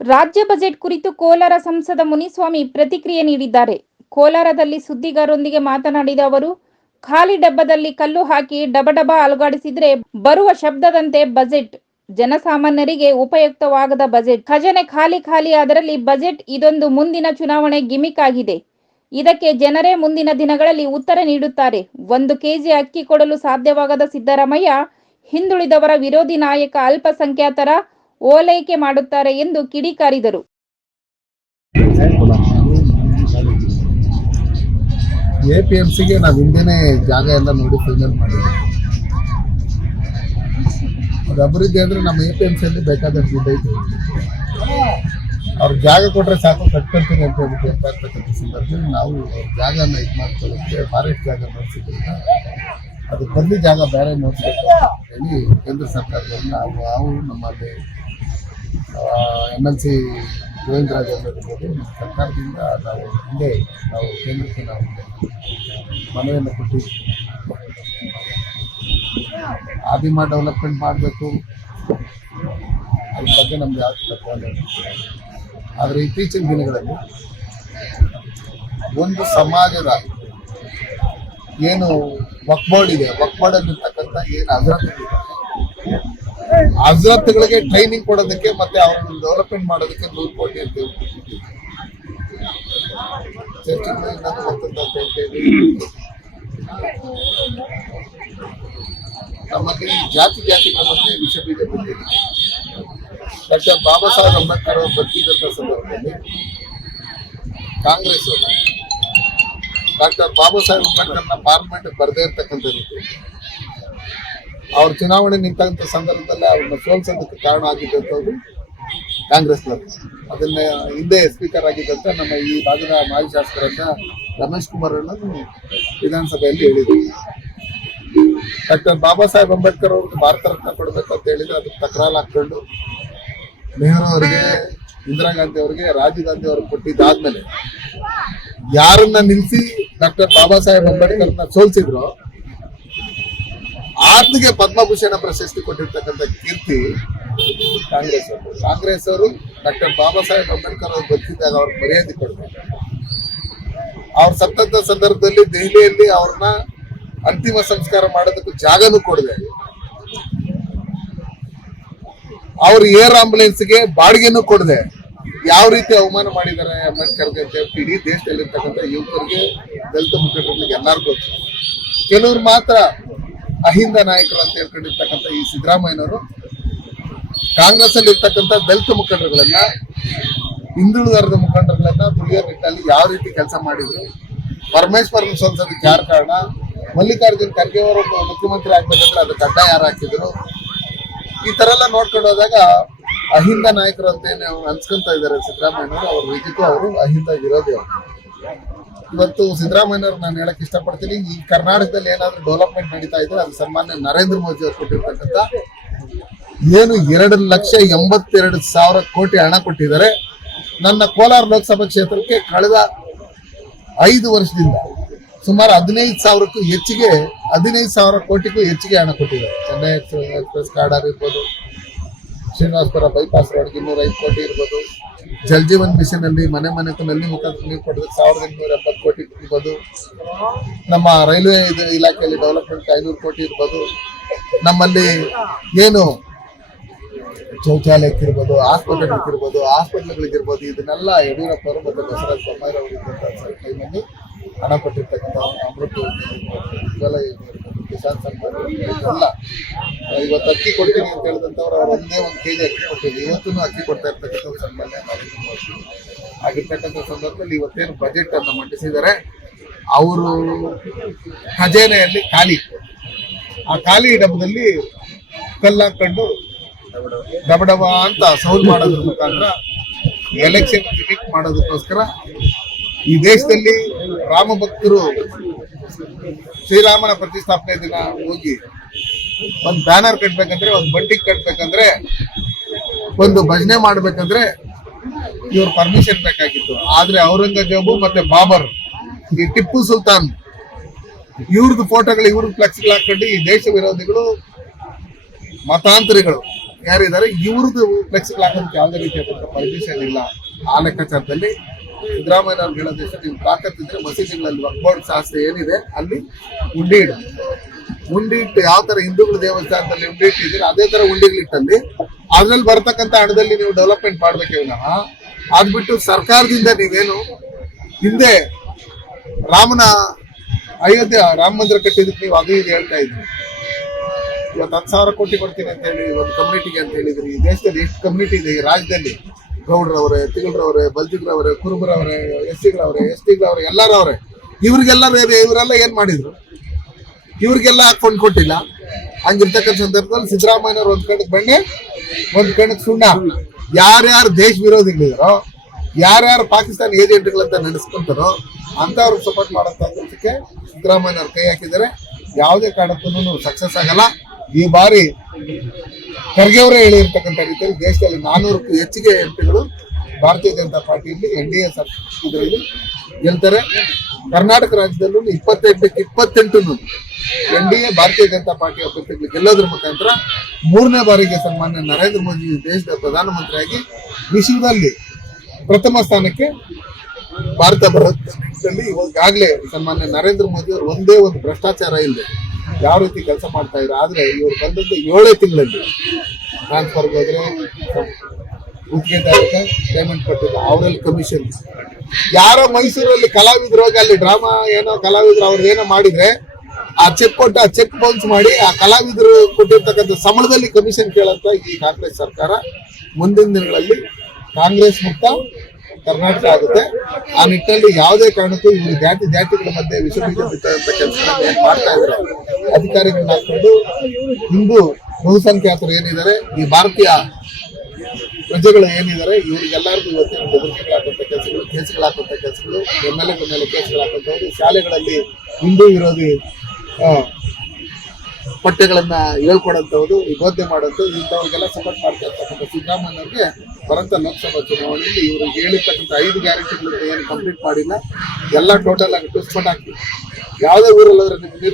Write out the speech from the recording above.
ರಾಜ್ಯ ಬಜೆಟ್ ಕುರಿತು ಕೋಲಾರ ಸಂಸದ ಮುನಿಸ್ವಾಮಿ ಪ್ರತಿಕ್ರಿಯೆ ನೀಡಿದ್ದಾರೆ. ಕೋಲಾರದಲ್ಲಿ ಸುದ್ದಿಗಾರರೊಂದಿಗೆ ಮಾತನಾಡಿದ ಅವರು, ಖಾಲಿ ಡಬ್ಬದಲ್ಲಿ ಕಲ್ಲು ಹಾಕಿ ಡಬಡಬ ಅಲುಗಾಡಿಸಿದ್ರೆ ಬರುವ ಶಬ್ದದಂತೆ ಬಜೆಟ್, ಜನಸಾಮಾನ್ಯರಿಗೆ ಉಪಯುಕ್ತವಾಗದ ಬಜೆಟ್. ಖಜಾನೆ ಖಾಲಿ ಖಾಲಿ ಅದರಲ್ಲಿ ಬಜೆಟ್ ಇದೊಂದು ಮುಂದಿನ ಚುನಾವಣೆ ಗಿಮಿಕ್ ಆಗಿದೆ. ಇದಕ್ಕೆ ಜನರೇ ಮುಂದಿನ ದಿನಗಳಲ್ಲಿ ಉತ್ತರ ನೀಡುತ್ತಾರೆ. ಒಂದು ಕೆಜಿ ಅಕ್ಕಿ ಕೊಡಲು ಸಾಧ್ಯವಾಗದ ಸಿದ್ದರಾಮಯ್ಯ ಹಿಂದುಳಿದವರ ವಿರೋಧಿ ನಾಯಕ ಅಲ್ಪಸಂಖ್ಯಾತರ ಓಲೈಕೆ ಮಾಡುತ್ತಾರೆ ಎಂದು ಕಿಡಿಕಾರಿದರು. ಎ ಪಿ ಎಂ ನಾವು ಹಿಂದೆನೇ ಜಾಗ ಎಲ್ಲ ನೋಡಿ ಫೈನಲ್ ಮಾಡಿದ್ವಿ. ಅಭಿವೃದ್ಧಿ ಅಂದ್ರೆ ನಮ್ಮ ಎ ಪಿ ಎಂ ಸಿಯಲ್ಲಿ ಬೇಕಾದಷ್ಟು ಐತೆ. ಅವ್ರ ಜಾಗ ಕೊಟ್ರೆ ಸಾಕು, ಕಟ್ಕೊಳ್ತೀನಿ ಅಂತ ಹೇಳ್ಬಿಟ್ಟು ಇರ್ತಕ್ಕಂಥ ಸಂದರ್ಭದಲ್ಲಿ ನಾವು ಜಾಗನ ಇದು ಮಾಡ್ಕೊಳ್ಳೋಕ್ಕೆ ಫಾರೆಸ್ಟ್ ಜಾಗ ಮಾಡಿಸಿದ್ರಿಂದ ಅದು ಬದಲಿ ಜಾಗ ಬೇರೆ ನೋಡ್ಬೇಕು ಅಂತ ಹೇಳಿ ಕೇಂದ್ರ ಸರ್ಕಾರದಲ್ಲಿ ನಾವು ನಾವು ನಮ್ಮಲ್ಲಿ ಎಂ ಎಲ್ ಸಿ ಗೋವಿಂದರಾಜ್ ಅವರಿರ್ಬೋದು ನಮ್ಮ ಸರ್ಕಾರದಿಂದ ನಾವು ಹಿಂದೆ ನಾವು ಕೇಂದ್ರಕ್ಕೆ ನಾವು ಮನವಿಯನ್ನು ಕೊಟ್ಟು ಆದಿಮ ಡೆವಲಪ್ಮೆಂಟ್ ಮಾಡಬೇಕು. ಅದ್ರ ಬಗ್ಗೆ ನಮ್ಗೆ ಯಾವ್ದು. ಆದರೆ ಇತ್ತೀಚಿನ ದಿನಗಳಲ್ಲಿ ಒಂದು ಸಮಾಜದ ಏನು ವಕ್ಬೋರ್ಡ್ ಇದೆ ವರ್ಕ್ ಬೋರ್ಡ್ ಅಲ್ಲಿರ್ತಕ್ಕಂಥ ಏನು ಅಜರತ್ಗಳಿದೆ ಅಜರತ್ಗಳಿಗೆ ಟ್ರೈನಿಂಗ್ ಕೊಡೋದಕ್ಕೆ ಮತ್ತೆ ಅವ್ರನ್ನ ಡೆವಲಪ್ಮೆಂಟ್ ಮಾಡೋದಕ್ಕೆ ನೂರು ಕೋಟಿ ಅಂತ ನಮಗೆ ಜಾತಿ ಜಾತಿಗಳ ಮಧ್ಯೆ ವಿಷ ಬೀಜ ಬಂದಿದೆ. ಡಾಕ್ಟರ್ ಬಾಬಾ ಸಾಹೇಬ್ ಅಂಬೇಡ್ಕರ್ ಅವರು ಬದುಕಿದಂಥ ಸಂದರ್ಭದಲ್ಲಿ ಕಾಂಗ್ರೆಸ್ ಅವರು, ಡಾಕ್ಟರ್ ಬಾಬಾ ಸಾಹೇಬ್ ಅಂಬೇಡ್ಕರ್ನ ಪಾರ್ಲಿಮೆಂಟ್ ಬರದೇ ಇರ್ತಕ್ಕಂಥ ರೀತಿ. ಅವ್ರ ಚುನಾವಣೆ ನಿಂತಂತ ಸಂದರ್ಭದಲ್ಲಿ ಅವ್ರನ್ನ ಸೋಲ್ಸೋದಕ್ಕೆ ಕಾರಣ ಆಗಿದ್ದಂಥದ್ದು ಕಾಂಗ್ರೆಸ್ನವರು. ಅದನ್ನ ಹಿಂದೆ ಸ್ಪೀಕರ್ ಆಗಿದ್ದಂತ ನಮ್ಮ ಈ ಭಾಗದ ಮಾಜಿ ಶಾಸಕರಾದ ರಮೇಶ್ ಕುಮಾರ್ ಅಣ್ಣನು ವಿಧಾನಸಭೆಯಲ್ಲಿ ಹೇಳಿದ್ರು. ಡಾಕ್ಟರ್ ಬಾಬಾ ಸಾಹೇಬ್ ಅಂಬೇಡ್ಕರ್ ಅವ್ರಿಗೆ ಭಾರತ ರತ್ನ ಕೊಡಬೇಕು ಅಂತ ಹೇಳಿದ್ರೆ ಅದಕ್ಕೆ ತಕರಾರು ಹಾಕೊಂಡು ನೆಹರು ಅವರಿಗೆ, ಇಂದಿರಾ ಗಾಂಧಿ ಅವರಿಗೆ, ರಾಜೀವ್ ಗಾಂಧಿ ಅವ್ರಿಗೆ ಕೊಟ್ಟಿದ್ದಾದ್ಮೇಲೆ ಯಾರನ್ನ ನಿಲ್ಲಿಸಿ ಡಾಕ್ಟರ್ ಬಾಬಾ ಸಾಹೇಬ್ ಅಂಬೇಡ್ಕರ್ನ ಸೋಲ್ಸಿದ್ರು ಆತನಿಗೆ ಪದ್ಮಭೂಷಣ ಪ್ರಶಸ್ತಿ ಕೊಟ್ಟಿರ್ತಕ್ಕಂಥ ಕೀರ್ತಿ ಕಾಂಗ್ರೆಸ್ ಅವರು. ಕಾಂಗ್ರೆಸ್ ಅವರು ಡಾಕ್ಟರ್ ಬಾಬಾ ಸಾಹೇಬ್ ಅಂಬೇಡ್ಕರ್ ಅವರು ಬರ್ತಿದ್ದಾಗ ಅವ್ರಿಗೆ ಮರ್ಯಾದೆ ಕೊಡಬೇಕು. ಅವ್ರ ಸತ್ತಂತ ಸಂದರ್ಭದಲ್ಲಿ ದೆಹಲಿಯಲ್ಲಿ ಅವ್ರನ್ನ ಅಂತಿಮ ಸಂಸ್ಕಾರ ಮಾಡೋದಕ್ಕೂ ಜಾಗನೂ ಕೊಡದೆ. ಅವ್ರ ಏರ್ ಆಂಬುಲೆನ್ಸ್ಗೆ ಬಾಡಿಗೆನೂ ಕೊಡದೆ. ಯಾವ ರೀತಿ ಅವಮಾನ ಮಾಡಿದ್ದಾರೆ ಅಂಬೇಡ್ಕರ್ಗೆ ಅಂತ ಇಡೀ ದೇಶದಲ್ಲಿರ್ತಕ್ಕಂಥ ಯುವಕರಿಗೆ, ದಲಿತ ಮುಖಂಡರಿಗೆ ಎಲ್ಲರಿಗೂ ಕೆಲವ್ರು ಮಾತ್ರ ಅಹಿಂದ ನಾಯಕರು ಅಂತ ಹೇಳ್ಕೊಂಡಿರ್ತಕ್ಕಂಥ ಈ ಸಿದ್ದರಾಮಯ್ಯನವರು ಕಾಂಗ್ರೆಸ್ ಅಲ್ಲಿ ಇರ್ತಕ್ಕಂಥ ದಲಿತ ಮುಖಂಡರುಗಳನ್ನ ಹಿಂದುಳಿದ ಮುಖಂಡರುಗಳನ್ನ ತುಳಿಯೋ ನಿಟ್ಟಿನಲ್ಲಿ ಯಾವ ರೀತಿ ಕೆಲಸ ಮಾಡಿದ್ರು? ಪರಮೇಶ್ವರ್ ಸೋಲ್ಸೋದಕ್ಕೆ ಯಾರು ಕಾರಣ? ಮಲ್ಲಿಕಾರ್ಜುನ್ ಖರ್ಗೆ ಅವರು ಮುಖ್ಯಮಂತ್ರಿ ಆಗ್ಬೇಕಂದ್ರೆ ಅದಕ್ಕೆ ಅಡ್ಡ ಯಾರು ಹಾಕಿದ್ರು? ಈ ತರ ಎಲ್ಲ ನೋಡ್ಕೊಂಡು ಹೋದಾಗ ಅಹಿಂದ ನಾಯಕರು ಅಂತ ಏನು ಅನ್ಸ್ಕೊಂತ ಇದ್ದಾರೆ ಸಿದ್ದರಾಮಯ್ಯನವರು, ಅವ್ರ ವಿಜಿತು ಅವರು ಅಹಿಂದ ವಿರೋಧಿ ಅವರು. ಇವತ್ತು ಸಿದ್ದರಾಮಯ್ಯನವ್ರು ನಾನು ಹೇಳಕ್ ಇಷ್ಟಪಡ್ತೀನಿ. ಈ ಕರ್ನಾಟಕದಲ್ಲಿ ಏನಾದ್ರೂ ಡೆವಲಪ್ಮೆಂಟ್ ನಡೀತಾ ಇದ್ರೆ ಅದು ಸನ್ಮಾನ್ಯ ನರೇಂದ್ರ ಮೋದಿ ಅವರು ಕೊಟ್ಟಿರ್ತಕ್ಕಂಥ ಏನು ಎರಡು ಲಕ್ಷ ಎಂಬತ್ತೆರಡು ಸಾವಿರ ಕೋಟಿ ಹಣ ಕೊಟ್ಟಿದ್ದಾರೆ. ನನ್ನ ಕೋಲಾರ ಲೋಕಸಭಾ ಕ್ಷೇತ್ರಕ್ಕೆ ಕಳೆದ ಐದು ವರ್ಷದಿಂದ ಸುಮಾರು ಹದಿನೈದು ಸಾವಿರಕ್ಕೂ ಹೆಚ್ಚಿಗೆ, ಹದಿನೈದು ಸಾವಿರ ಕೋಟಿಗೂ ಹೆಚ್ಚಿಗೆ ಹಣ ಕೊಟ್ಟಿದ್ದಾರೆ. ಚೆನ್ನೈ ಎಕ್ಸ್- ಎಕ್ಸ್ಪ್ರೆಸ್ ಕಾರಿಡಾರ್ ಇರ್ಬೋದು, ಶ್ರೀನಿವಾಸಪುರ ಬೈಪಾಸ್ ರೋಡ್ಗೆ ಇನ್ನೂರೈದು ಕೋಟಿ ಇರ್ಬೋದು. ಜಲ್ ಜೀವನ್ ಮಿಷನ್ ಅಲ್ಲಿ ಮನೆ ಮನೆ ನಲ್ಲಿ ಮುಖಾಂತರ ನೀರು ಕೊಡೋದು ಸಾವಿರದ ಎಂಟುನೂರ ಎಂಬತ್ತು ಕೋಟಿ ಇರ್ಬೋದು. ನಮ್ಮ ರೈಲ್ವೆ ಇಲಾಖೆಯಲ್ಲಿ ಡೆವಲಪ್ಮೆಂಟ್ ಐನೂರು ಕೋಟಿ ಇರ್ಬೋದು. ನಮ್ಮಲ್ಲಿ ಏನು ಶೌಚಾಲಯಕ್ಕಿರ್ಬೋದು ಹಾಸ್ಪಿಟಲ್ಗಳಿಗೆ ಇರ್ಬೋದು ಇದನ್ನೆಲ್ಲ ಯಡಿಯೂರಪ್ಪ ಅವರು ಮತ್ತು ಬಸವರಾಜ ಬೊಮ್ಮಾಯಿ ಅವರು ಇದ್ದಂಥ ಟೈಮಲ್ಲಿ ಹಣ ಕೊಟ್ಟಿರ್ತಕ್ಕಂಥ ಅಮೃತ ಯೋಜನೆ ಕಿಸಾನ್ ಸನ್ಮಾನ್ ಯೋಜನೆ ಇವತ್ತು ಅಕ್ಕಿ ಕೊಡ್ತೀನಿ ಅಂತ ಹೇಳಿದಂಥವ್ರು ಅವ್ರು ಒಂದೇ ಒಂದು ಕೆಜಿ ಅಕ್ಕಿ ಕೊಟ್ಟಿದ್ರು ಇವತ್ತೂ ಅಕ್ಕಿ ಕೊಡ್ತಾ ಇರ್ತಕ್ಕಂಥ ಸನ್ಮಾನ್ಯ ಆಗಿರ್ತಕ್ಕಂಥ ಸಂದರ್ಭದಲ್ಲಿ ಇವತ್ತೇನು ಬಜೆಟ್ ಅನ್ನು ಮಂಡಿಸಿದರೆ ಅವರು ಖಜಾನೆಯಲ್ಲಿ ಖಾಲಿ. ಆ ಖಾಲಿ ಡಬ್ಬದಲ್ಲಿ ಕಲ್ಲು ಡಬಡಬ ಡಬ ಡಬ ಅಂತ ಸೌಂಡ್ ಮಾಡೋದ್ರ ಮುಖಾಂತರ ಎಲೆಕ್ಷನ್ ಟಿಕೆಟ್ ಮಾಡೋದಕ್ಕೋಸ್ಕರ ಈ ದೇಶದಲ್ಲಿ ರಾಮ ಭಕ್ತರು ಶ್ರೀರಾಮನ ಪ್ರತಿಷ್ಠಾಪನೆ ದಿನ ಹೋಗಿ ಒಂದು ಬ್ಯಾನರ್ ಕಟ್ಬೇಕಂದ್ರೆ, ಒಂದು ಬಂಡಿ ಕಟ್ಬೇಕಂದ್ರೆ, ಒಂದು ಭಜನೆ ಮಾಡ್ಬೇಕಂದ್ರೆ ಇವ್ರ ಪರ್ಮಿಷನ್ ಬೇಕಾಗಿತ್ತು. ಆದ್ರೆ ಔರಂಗಜೇಬು ಮತ್ತೆ ಬಾಬರ್, ಈ ಟಿಪ್ಪು ಸುಲ್ತಾನ್ ಇವ್ರದ್ದು ಫೋಟೋಗಳು ಇವ್ರ ಫ್ಲೆಕ್ಸ್ಗಳು ಹಾಕೊಂಡು ಈ ದೇಶ ವಿರೋಧಿಗಳು, ಮತಾಂತರಿಗಳು ಯಾರಿದ್ದಾರೆ ಇವ್ರದ್ದು ಫ್ಲೆಕ್ಸ್ಗಳು ಹಾಕೋದಕ್ಕೆ ಯಾವುದೇ ರೀತಿಯಾದಂತಹ ಪರ್ಮಿಷನ್ ಇಲ್ಲ ಆ ಲೆಕ್ಕಾಚಾರದಲ್ಲಿ. ಸಿದ್ದರಾಮಯ್ಯ ಅವ್ರು ದೇಶ ನೀವು ತಾಕತ್ತಿದ್ರೆ ಮಸೀದಿಗಳಲ್ಲಿ ವಕ್ಬೋರ್ಡ್ ಶಾಸ್ತ್ರ ಏನಿದೆ ಅಲ್ಲಿ ಉಂಡಿ ಇಡು. ಉಂಡಿ ಇಟ್ಟು ಯಾವ ತರ ಹಿಂದೂಗಳ ದೇವಸ್ಥಾನದಲ್ಲಿ ಉಂಡಿ ಇಟ್ಟಿದ್ರೆ ಅದೇ ತರ ಉಂಡಿಗಳಿಟ್ಟಲ್ಲಿ ಅದ್ರಲ್ಲಿ ಬರ್ತಕ್ಕಂಥ ಹಣದಲ್ಲಿ ನೀವು ಡೆವಲಪ್ಮೆಂಟ್ ಮಾಡ್ಬೇಕೇ ವಿನಃ. ಅದ್ಬಿಟ್ಟು ಸರ್ಕಾರದಿಂದ ನೀವೇನು ಹಿಂದೆ ರಾಮನ ಅಯೋಧ್ಯೆ, ರಾಮ ಮಂದಿರ ಕಟ್ಟಿದಕ್ಕೆ ನೀವು ಅದು ಇದು ಹೇಳ್ತಾ ಇದ್ರಿ. ಇವತ್ತು ಹತ್ತು ಸಾವಿರ ಕೋಟಿ ಕೊಡ್ತೀನಿ ಅಂತ ಹೇಳಿ ಒಂದು ಕಮ್ಯುನಿಟಿಗೆ ಅಂತ ಹೇಳಿದ್ರಿ. ಈ ದೇಶದಲ್ಲಿ ಎಷ್ಟು ಕಮ್ಯುನಿಟಿ ಇದೆ ಈ ರಾಜ್ಯದಲ್ಲಿ? ಗೌಡ್ರವ್ರೆ, ತಿಗಳರವ್ರೆ ಬಲ್ಜಿಗ್ರವ್ರೆ ಕುರುಬರವ್ರೆ ಎಸ್ ಸಿಗಳವ್ರೆ ಎಸ್ ಟಿಗಳವ್ರೆ ಎಲ್ಲರವ್ರೆ ಇವ್ರಿಗೆಲ್ಲರೂ ಇವರೆಲ್ಲ ಏನು ಮಾಡಿದ್ರು? ಇವ್ರಿಗೆಲ್ಲ ಹಾಕೊಂಡು ಕೊಟ್ಟಿಲ್ಲ. ಹಂಗಿರ್ತಕ್ಕಂಥ ಸಂದರ್ಭದಲ್ಲಿ ಸಿದ್ದರಾಮಯ್ಯವ್ರು ಒಂದು ಕಣಕ್ ಬಣ್ಣೆ ಒಂದು ಕಣಕ್ ಸುಣ್ಣ. ಯಾರ್ಯಾರು ದೇಶ ವಿರೋಧಿಗಳಿದಾರೋ, ಯಾರ್ಯಾರು ಪಾಕಿಸ್ತಾನ ಏಜೆಂಟ್ಗಳಂತ ನಡೆಸ್ಕೊಂತಾರೋ ಅಂಥವ್ರಿಗೆ ಸಪೋರ್ಟ್ ಮಾಡೋಂಥ ಕೆಲಸಕ್ಕೆ ಸಿದ್ದರಾಮಯ್ಯನವ್ರು ಕೈ ಹಾಕಿದ್ದಾರೆ. ಯಾವುದೇ ಕಾರಣಕ್ಕೂ ಸಕ್ಸಸ್ ಆಗಲ್ಲ. ಈ ಬಾರಿ ಖರ್ಗೆ ಅವರೇ ಹೇಳಿರ್ತಕ್ಕಂಥ ರೀತಿಯಲ್ಲಿ ದೇಶದಲ್ಲಿ ನಾನೂರಕ್ಕೂ ಹೆಚ್ಚಿಗೆ ಎಂಪಿಗಳು ಭಾರತೀಯ ಜನತಾ ಪಾರ್ಟಿಯಲ್ಲಿ ಎನ್ ಡಿ ಎ ಇದರಲ್ಲಿ ಗೆಲ್ತಾರೆ. ಕರ್ನಾಟಕ ರಾಜ್ಯದಲ್ಲೂ ಇಪ್ಪತ್ತೆಂಟಕ್ಕೆ ಇಪ್ಪತ್ತೆಂಟು ಎನ್ ಡಿ ಎ, ಭಾರತೀಯ ಜನತಾ ಪಾರ್ಟಿ ಅಭ್ಯರ್ಥಿಗಳು ಗೆಲ್ಲೋದ್ರ ಮುಖಾಂತರ ಮೂರನೇ ಬಾರಿಗೆ ಸನ್ಮಾನ್ಯ ನರೇಂದ್ರ ಮೋದಿ ದೇಶದ ಪ್ರಧಾನಮಂತ್ರಿಯಾಗಿ ವಿಶ್ವದಲ್ಲಿ ಪ್ರಥಮ ಸ್ಥಾನಕ್ಕೆ ಭಾರತ ಬರುತ್ತೆ ಇವಾಗಲೇ ಸನ್ಮಾನ್ಯ ನರೇಂದ್ರ ಮೋದಿ ಅವರು ಒಂದೇ ಒಂದು ಭ್ರಷ್ಟಾಚಾರ ಇಲ್ಲದೆ ಯಾವ ರೀತಿ ಕೆಲಸ ಮಾಡ್ತಾ ಇದ್ರು, ಆದ್ರೆ ಇವರು ಬಂದದ್ದು ಏಳೇ ತಿಂಗಳಲ್ಲಿ. ಟ್ರಾನ್ಸ್ಫರ್ಗೆ ಹೋದ್ರೆ ಗುತ್ತಿಗೆದಾರಕ್ಕೆ ಪೇಮೆಂಟ್ ಕೊಟ್ಟಿಲ್ಲ ಅವರಲ್ಲಿ ಕಮಿಷನ್ ಯಾರೋ ಮೈಸೂರಲ್ಲಿ ಕಲಾವಿದ್ರು ಹೋಗಿ ಅಲ್ಲಿ ಡ್ರಾಮಾ ಏನೋ ಕಲಾವಿದ್ರು ಅವ್ರು ಏನೋ ಮಾಡಿದ್ರೆ, ಆ ಚೆಕ್ ಕೊಟ್ಟು, ಆ ಚೆಕ್ ಬೌನ್ಸ್ ಮಾಡಿ, ಆ ಕಲಾವಿದರು ಕೊಟ್ಟಿರ್ತಕ್ಕಂಥ ಸಂಬಳದಲ್ಲಿ ಕಮಿಷನ್ ಕೇಳಂತ ಈ ಕಾಂಗ್ರೆಸ್ ಸರ್ಕಾರ ಮುಂದಿನ ದಿನಗಳಲ್ಲಿ ಕಾಂಗ್ರೆಸ್ ಮುಕ್ತ ಕರ್ನಾಟಕ ಆಗುತ್ತೆ. ಆ ನಿಟ್ಟಿನಲ್ಲಿ ಯಾವುದೇ ಕಾರಣಕ್ಕೂ ಇವರು ಜಾತಿ, ಜಾತಿಗಳ ಮಧ್ಯೆ ಬಿತ್ತಂತ ಕೆಲಸ ಮಾಡ್ತಾ ಇದ್ದಾರೆ. ಅಧಿಕಾರಿಗಳನ್ನ ಹಾಕೊಂಡು ಹಿಂದೂ ಬಹುಸಂಖ್ಯಾತರು ಏನಿದ್ದಾರೆ, ಈ ಭಾರತೀಯ ಪ್ರಜೆಗಳು ಏನಿದ್ದಾರೆ, ಇವರಿಗೆಲ್ಲರಿಗೂ ಇವತ್ತಿನ ಬೆದರಿಕೆಗಳಾಗುವಂಥ ಕೆಲಸಗಳು, ಕೇಸ್ಗಳು ಹಾಕುವಂತ ಕೆಲಸಗಳು, ಎಂ ಎಲ್ ಎ ಮೇಲೆ ಎ ಹಾಕುವಂಥದ್ದು ಶಾಲೆಗಳಲ್ಲಿ ಹಿಂದೂ ವಿರೋಧಿ ಪಠ್ಯಗಳನ್ನ ಹೇಳ್ಕೊಡಂಥವ್ರು ಬೋಧನೆ ಮಾಡೋಂಥದ್ದು ಇಂಥವ್ರಿಗೆಲ್ಲ ಸಪೋರ್ಟ್ ಮಾಡ್ತಾ ಇರ್ತಕ್ಕಂಥ ಸಿದ್ದರಾಮಯ್ಯವ್ರಿಗೆ ಬರಂತ ಲೋಕಸಭಾ ಚುನಾವಣೆಯಲ್ಲಿ ಇವರು ಹೇಳಿರ್ತಕ್ಕಂಥ ಐದು ಗ್ಯಾರಂಟಿಗಳನ್ನ ಏನು ಕಂಪ್ಲೀಟ್ ಮಾಡಿಲ್ಲ. ಎಲ್ಲ ಟೋಟಲ್ ಆಗಿ ಟ್ವಿಸ್ಟ್ ಮಾಡಿ ಯಾವುದೇ ಊರಲ್ಲಾದ್ರೆ ನಿಮಗೆ